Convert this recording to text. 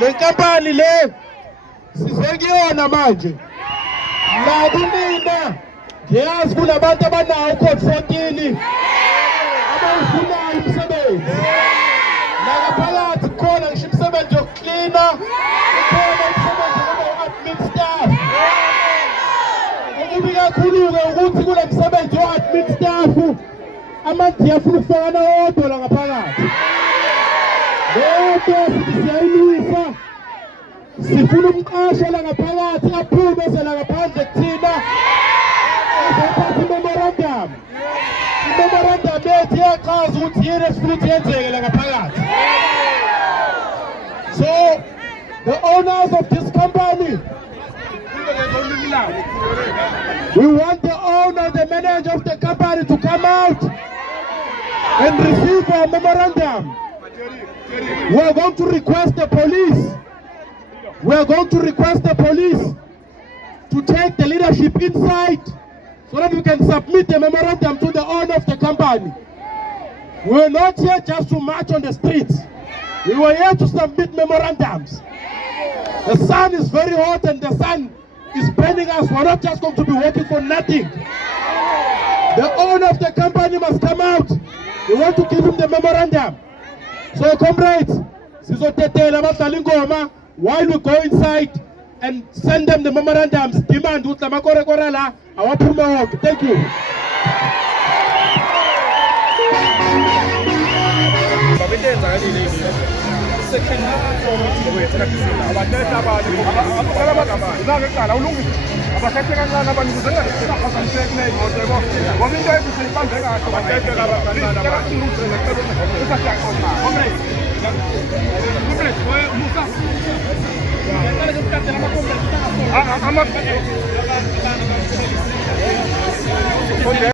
Lenkampani le sisekiona manje nathi mina ngiyazi kulabantu abanawo code 14 abawufunayo umsebenzi ngaphakathi khona ngisho umsebenzi yokuklina khona umsebenzi wama-admin staff. Okubi kakhulu-ke ukuthi kule msebenzi wa-admin staff amanzi afuna ukufakana wodwa la ngaphakathi. Lento sithi siyayilwisa, sifuna umqasho la ngaphakathi aphume la ngaphandle kuthina azophatha imemorandum. Imemorandum yethu iyachaza ukuthi yini esifuna ukuthi yenzeke la ngaphakathi. So the owners of this company, we want the owner, the manager of the company to come out and receive a memorandum. We are going to request the police. We are going to request the police to take the leadership inside so that we can submit the memorandum to the owner of the company. We are not here just to march on the streets. We were here to submit memorandums. The sun is very hot and the sun is burning us. We are not just going to be working for nothing. The owner of the company must come out. We want to give him the memorandum. So comrades, sizotetela abadlala ingoma while we go inside and send them the memorandums. Demand with the Makore Korala. I want to work. Thank you. I'm